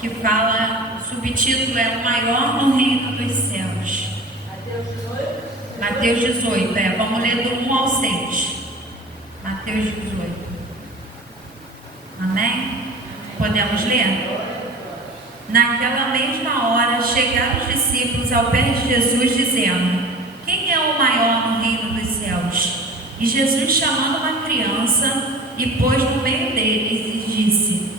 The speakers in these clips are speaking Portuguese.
que fala, o subtítulo é o maior no reino dos céus. Mateus 18, vamos ler do 1 ao 6. Mateus 18. Amém? Podemos ler? Naquela mesma hora chegaram os discípulos ao pé de Jesus, dizendo: quem é o maior no reino dos céus? E Jesus, chamando uma criança, e pôs no meio deles e disse: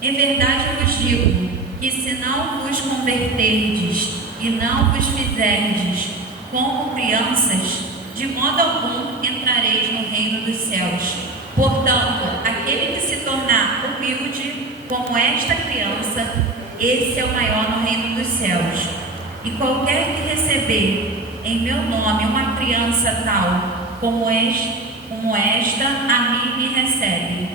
em verdade eu vos digo, que se não vos converterdes e não vos fizerdes como crianças, de modo algum entrareis no reino dos céus. Portanto, aquele que se tornar humilde como esta criança, esse é o maior no reino dos céus. E qualquer que receber em meu nome uma criança tal como esta, a mim me recebe.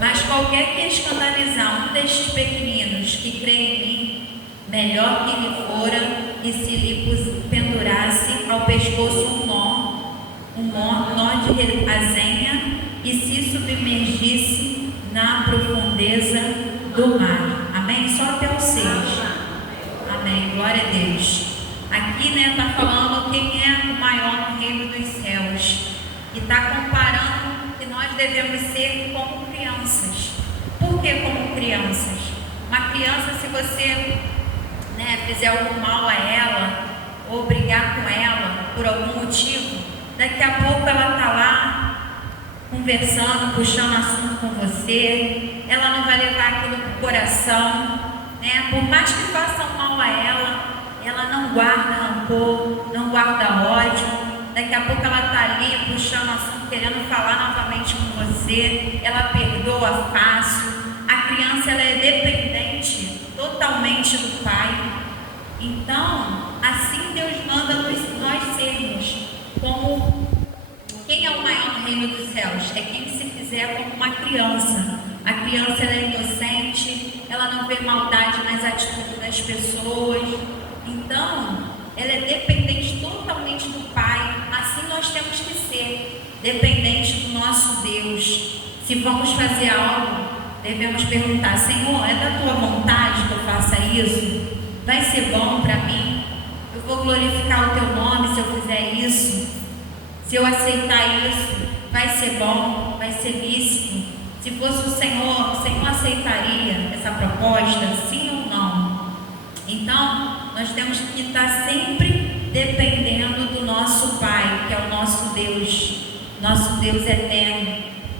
Mas qualquer que escandalizar um destes pequeninos que crê em mim, melhor que lhe fora e se lhe pendurasse ao pescoço um nó de azenha, e se submergisse na profundeza do mar. Amém? Só até o 6. Amém. Glória a Deus. Aqui, está falando quem é o maior no reino dos céus. E está comparando que nós devemos ser como crianças. Por que como crianças? Uma criança, se você fizer algum mal a ela, ou brigar com ela por algum motivo, daqui a pouco ela está lá conversando, puxando assunto com você, ela não vai levar aquilo para o coração, por mais que façam mal a ela não guarda rancor, não guarda ódio. Daqui a pouco ela está ali puxando assunto, querendo falar novamente com você, ela perdoa fácil. A criança, ela é dependente totalmente do pai. Então, assim Deus manda nós sermos como... Quem é o maior no reino dos céus? É quem se fizer como uma criança. A criança, ela é inocente, ela não vê maldade nas atitudes das pessoas. Então, ela é dependente totalmente do Pai. Assim nós temos que ser, dependente do nosso Deus. Se vamos fazer algo, devemos perguntar: Senhor, é da tua vontade que eu faça isso? Vai ser bom para mim? Eu vou glorificar o teu nome se eu fizer isso? Se eu aceitar isso, vai ser bom, vai ser lícito? Se fosse o Senhor aceitaria essa proposta, sim ou não? Então, nós temos que estar sempre dependendo do nosso Pai, que é o nosso Deus eterno,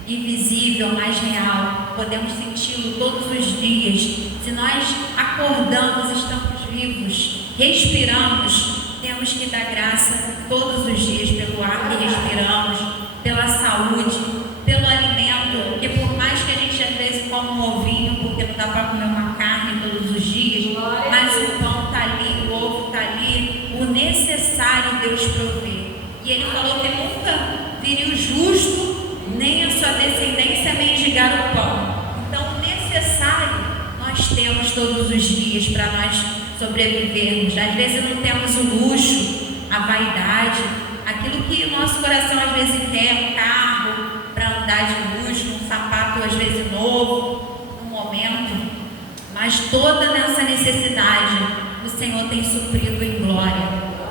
invisível, mas real. Podemos senti-lo todos os dias. Se nós acordamos, estamos vivos, respiramos, temos que dar graça todos os dias pelo ar que respiramos, pela saúde, pelo alimento, porque por mais que a gente às vezes coma um ovinho, porque não dá para comer uma carne todos os dias, mas o pão está ali, o ovo está ali, o necessário Deus provê. E Ele falou que nunca viria o justo, nem a sua descendência mendigar o pão. Então o necessário nós temos todos os dias para nós sobrevivermos. Às vezes não temos o luxo, a vaidade, aquilo que o nosso coração às vezes quer, um carro para andar de luxo, um sapato às vezes novo, no momento, mas toda essa necessidade o Senhor tem suprido em glória,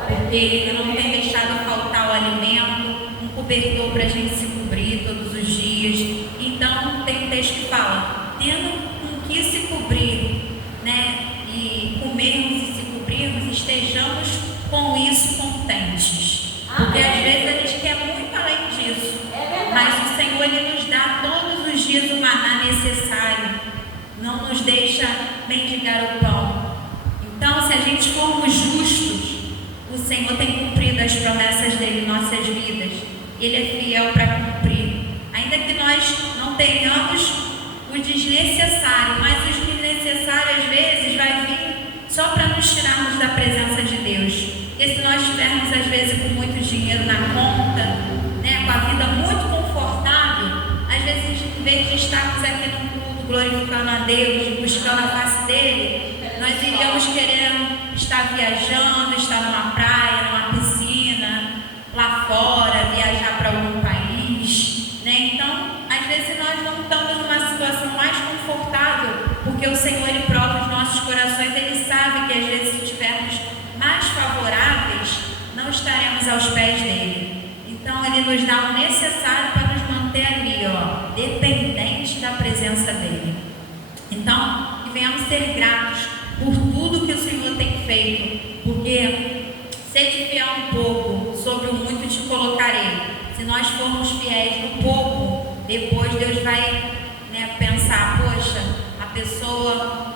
porque Ele não tem deixado faltar o alimento, um cobertor para a gente se cobrir todos os dias. Então tem um texto que fala: tendo com que se cobrir, e comermos e se cobrirmos, estejamos com isso contentes. Porque às vezes a gente quer muito além disso, mas o Senhor, Ele nos dá todos os dias o maná necessário, não nos deixa mendigar o pão. Então, se a gente formos justos, o Senhor tem cumprido as promessas dele em nossas vidas. Ele é fiel para cumprir, ainda que nós não tenhamos o desnecessário, mas o desnecessário às vezes vai vir só para nos tirarmos da presença de Deus. Porque se nós estivermos às vezes com muito dinheiro na conta, com a vida muito confortável, às vezes em vez de estarmos aqui no culto glorificando a Deus, buscando a face dele, nós iríamos querendo estar viajando, estar numa praia, numa piscina, lá fora, viajar para algum país, Então, às vezes nós não estamos numa situação mais confortável, porque porque o Senhor, Ele prova os nossos corações, Ele sabe que às vezes, se estivermos mais favoráveis, não estaremos aos pés dele. Então Ele nos dá o necessário para nos manter ali, ó, dependentes da presença dele. Então, que venhamos ser gratos por tudo que o Senhor tem feito, porque sede fiel um pouco, sobre o muito te colocarei. Se nós formos fiéis no pouco, depois Deus vai, pensar, poxa, a pessoa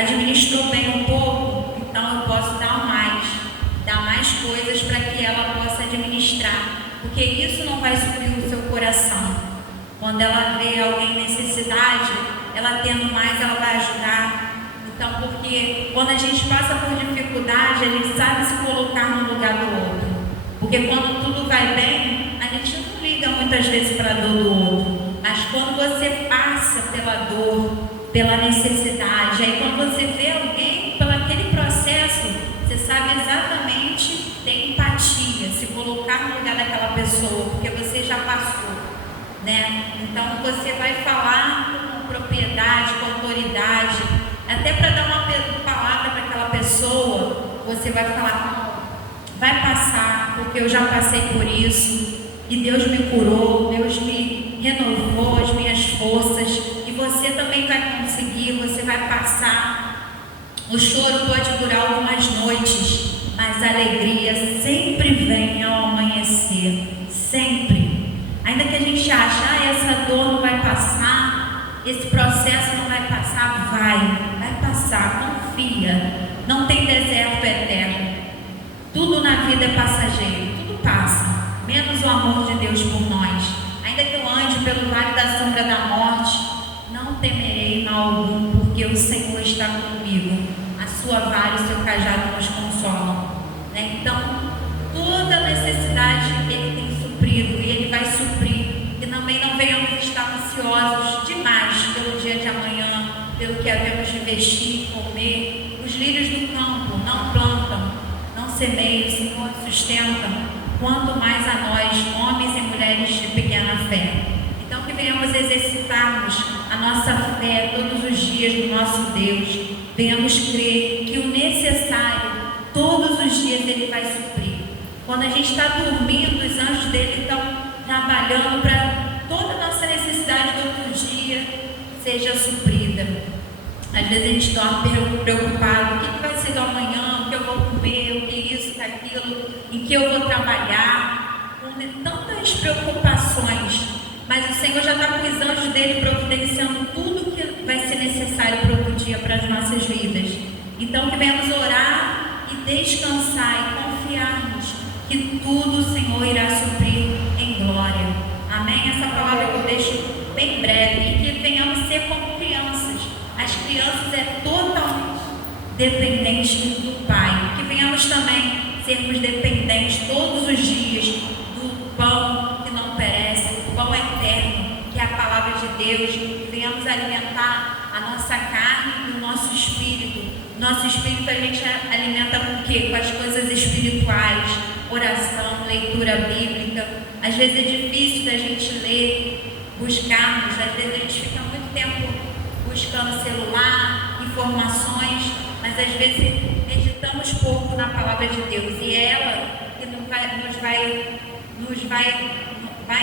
administrou bem um pouco, então eu posso dar mais coisas para que ela possa administrar, porque isso não vai suprir o seu coração. Quando ela vê alguém em necessidade, ela tendo mais, ela vai ajudar. Então, porque quando a gente passa por dificuldade, a gente sabe se colocar no lugar do outro, porque quando tudo vai bem, a gente não liga muitas vezes para a dor do outro, mas quando você passa pela dor, pela necessidade, aí quando você vê alguém pelo aquele processo, você sabe exatamente ter empatia, se colocar no lugar daquela pessoa, porque você já passou, Então você vai falar com propriedade, com autoridade, até para dar uma palavra para aquela pessoa, você vai falar, vai passar, porque eu já passei por isso, e Deus me curou, Deus me renovou as minhas forças, e você também vai conseguir, você vai passar. O choro pode durar algumas noites, mas a alegria sempre vem ao amanhecer, sempre. Ainda que a gente ache, essa dor não vai passar, esse processo não vai passar, vai passar, confia. Não tem deserto eterno. Tudo na vida é passageiro, tudo passa, menos o amor de Deus por nós. Ainda que eu ande pelo vale da sombra da morte, não temerei mal algum, porque o Senhor está comigo. A sua vara e o seu cajado nos consolam. Então, toda necessidade Ele tem suprido e Ele vai suprir. E também não venhamos estar ansiosos demais pelo dia de amanhã, pelo que havemos de vestir, comer. Os lírios do campo não plantam, não semeiam, o Senhor sustenta. Quanto mais a nós, homens e mulheres de pequena fé. Então, que venhamos exercitarmos a nossa fé todos os dias no nosso Deus. Venhamos crer que o necessário, todos os dias Ele vai suprir. Quando a gente está dormindo, os anjos dele estão trabalhando para toda a nossa necessidade do outro dia seja suprida. Às vezes a gente dorme preocupado, o que vai ser do amanhã, o que eu vou comer, o que isso, o que aquilo, em que eu vou trabalhar, com tantas preocupações. Mas o Senhor já está com os anjos dele providenciando tudo que vai ser necessário para outro dia, para as nossas vidas. Então que venhamos orar e descansar e confiarmos que tudo o Senhor irá suprir em glória. Amém? Essa palavra que eu deixo bem breve, e que venhamos ser como crianças. As crianças é totalmente dependente do Pai. Que venhamos também sermos dependentes todos os dias do pão que não perece, do pão eterno, que é a palavra de Deus. Que venhamos alimentar a nossa carne e o nosso espírito. Nosso espírito a gente alimenta com o quê? Com as coisas espirituais, oração, leitura bíblica. Às vezes é difícil da gente ler, buscarmos, às vezes a gente fica muito tempo buscando celular, informações, mas às vezes meditamos pouco na palavra de Deus, e ela que vai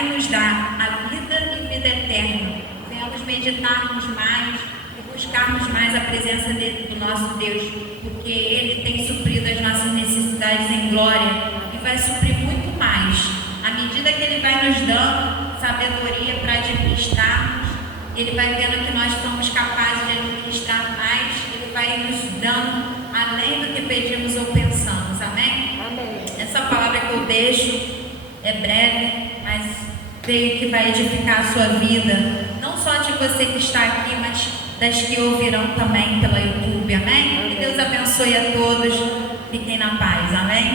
nos dar a vida e vida eterna. Venhamos meditarmos mais e buscarmos mais a presença do nosso Deus, porque Ele tem suprido as nossas necessidades em glória e vai suprir muito mais. À medida que Ele vai nos dando sabedoria para administrarmos, Ele vai vendo que nós somos capazes de administrar mais, Ele vai nos dando além do que pedimos ou pensamos. Amém? Amém. Essa palavra que eu deixo é breve, mas creio que vai edificar a sua vida, não só de você que está aqui, mas das que ouvirão também pela YouTube. Amém? Que Deus abençoe a todos. Fiquem na paz. Amém?